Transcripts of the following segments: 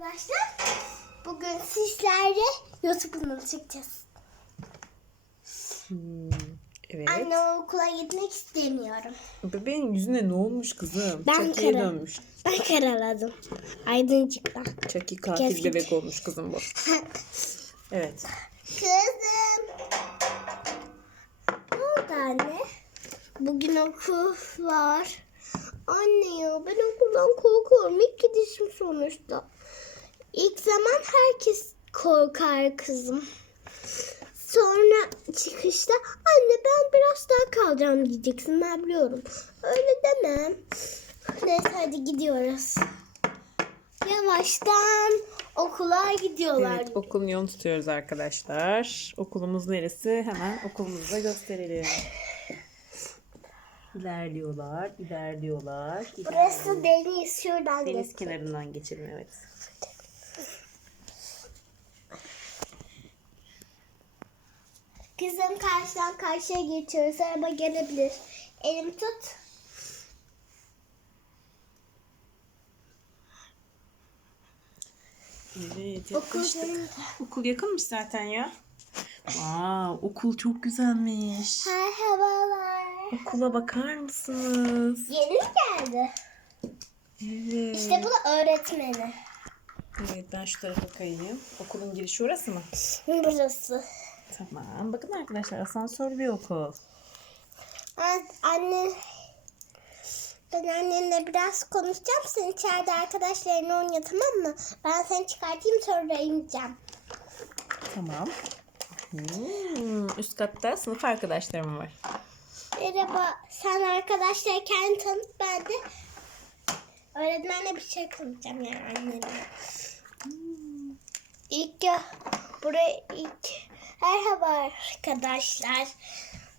Arkadaşlar bugün sizlerle YouTube'unu çekeceğiz. Hmm, evet. Anne okula gitmek istemiyorum. Bebeğin yüzüne ne olmuş kızım? Ben Chucky'ye kara- dönmüş. Ben karaladım. Aydıncıkla. Chucky katil Gerçek. bebek olmuş kızım bu. Evet. Kızım. Ne oldu anne? Bugün okul var. Anne ya ben okuldan korkuyorum. İlk gidişim sonuçta. İlk zaman herkes korkar kızım. Sonra çıkışta anne ben biraz daha kalacağım diyeceksin ben biliyorum. Öyle demem. Neyse hadi gidiyoruz. Yavaştan okula gidiyorlar. Evet okulun yolunu tutuyoruz arkadaşlar. Okulumuz neresi? Hemen okulumuzu da gösterelim. İlerliyorlar, ilerliyorlar. Burası deniz şuradan Deniz geç. kenarından geçelim evet. Kızım karşıdan karşıya geçiyoruz. Araba gelebilir. Elim tut. Evet Okul yaklaştık. önünde. Okul yakınmış zaten ya. Wow, okul çok güzelmiş. Merhabalar. Okula bakar mısınız? Yeni mi geldi? Evet. İşte bu da öğretmeni. Evet ben şu tarafa kayayım. Okulun girişi orası mı? Burası. Tamam. Bakın arkadaşlar asansör bir okul. Ben anne ben annenle biraz konuşacağım. Sen içeride arkadaşlarınla oynuyor tamam mı? Ben seni çıkartayım sonra ineceğim. Tamam. Hmm, üst katta sınıf arkadaşlarım var. Merhaba. Sen arkadaşlar kendini tanıt. Ben de öğretmenle bir şey konuşacağım yani annemle. Hmm. İlk ya buraya ilk merhaba arkadaşlar.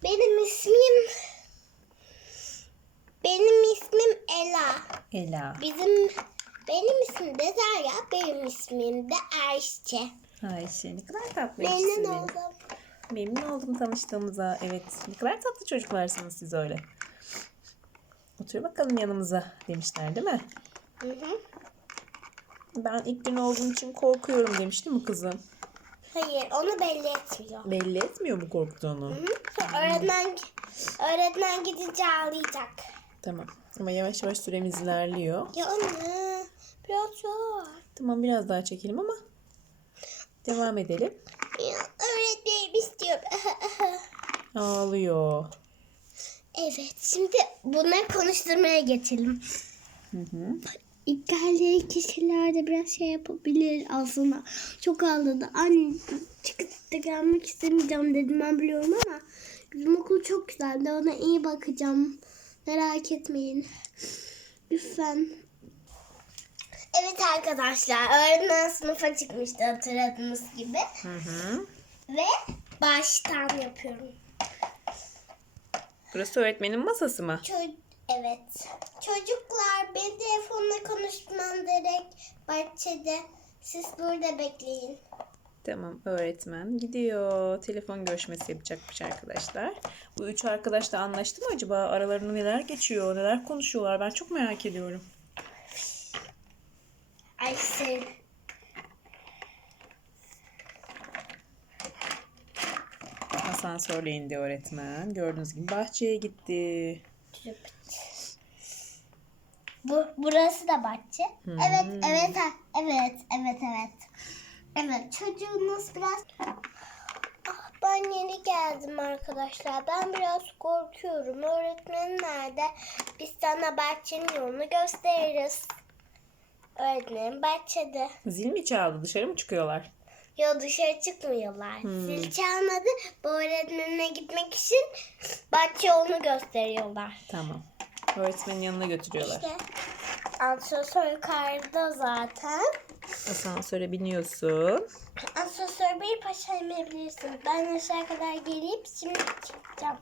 Benim ismim benim ismim Ela. Ela. Bizim benim ismim de Derya. Benim ismim de Ayşe. Ayşe ne kadar tatlıymış Memnun oldum. Memnun oldum tanıştığımıza. Evet ne kadar tatlı çocuklarsınız siz öyle. Otur bakalım yanımıza demişler değil mi? Hı hı. Ben ilk gün olduğum için korkuyorum demiş değil mi kızım? Hayır onu belli etmiyor. Belli etmiyor mu korktuğunu? Hı hı. Öğretmen öğretmen gidince ağlayacak. Tamam. Ama yavaş yavaş süremiz ilerliyor. Ya anne biraz zor. Tamam biraz daha çekelim ama devam edelim. Ya, öğretmenim istiyor. Ağlıyor. evet şimdi bunları konuşturmaya geçelim. Hı hı. İlk geldiği kişiler de biraz şey yapabilir aslında. Çok ağladı. Anne çıkıp da gelmek istemeyeceğim dedim ben biliyorum ama bizim okul çok güzeldi. Ona iyi bakacağım. Merak etmeyin. Lütfen. Evet arkadaşlar öğretmen sınıfa çıkmıştı hatırladığınız gibi. Hı hı. Ve baştan yapıyorum. Burası öğretmenin masası mı? Ço- evet. Çocuklar ben telefonla konuşmam gerek bahçede. Siz burada bekleyin. Tamam öğretmen gidiyor. Telefon görüşmesi yapacakmış arkadaşlar. Bu üç arkadaş da anlaştı mı acaba? Aralarında neler geçiyor? Neler konuşuyorlar? Ben çok merak ediyorum. Ay sen. Asansörle indi öğretmen. Gördüğünüz gibi bahçeye gitti. Bu burası da bahçe. Hmm. Evet, evet, evet, evet, evet. Evet, çocuğunuz biraz Ah, ben yeni geldim arkadaşlar. Ben biraz korkuyorum. Öğretmen nerede? Biz sana bahçenin yolunu gösteririz. Öğretmenim bahçede. Zil mi çaldı? Dışarı mı çıkıyorlar? Yo dışarı çıkmıyorlar. Hmm. Zil çalmadı. Bu öğretmenine gitmek için bahçe yolunu gösteriyorlar. Tamam. Öğretmenin yanına götürüyorlar. İşte asansör yukarıda zaten. Asansöre biniyorsun. Asansör bir paşa inebilirsin. Ben aşağı kadar gelip şimdi çıkacağım.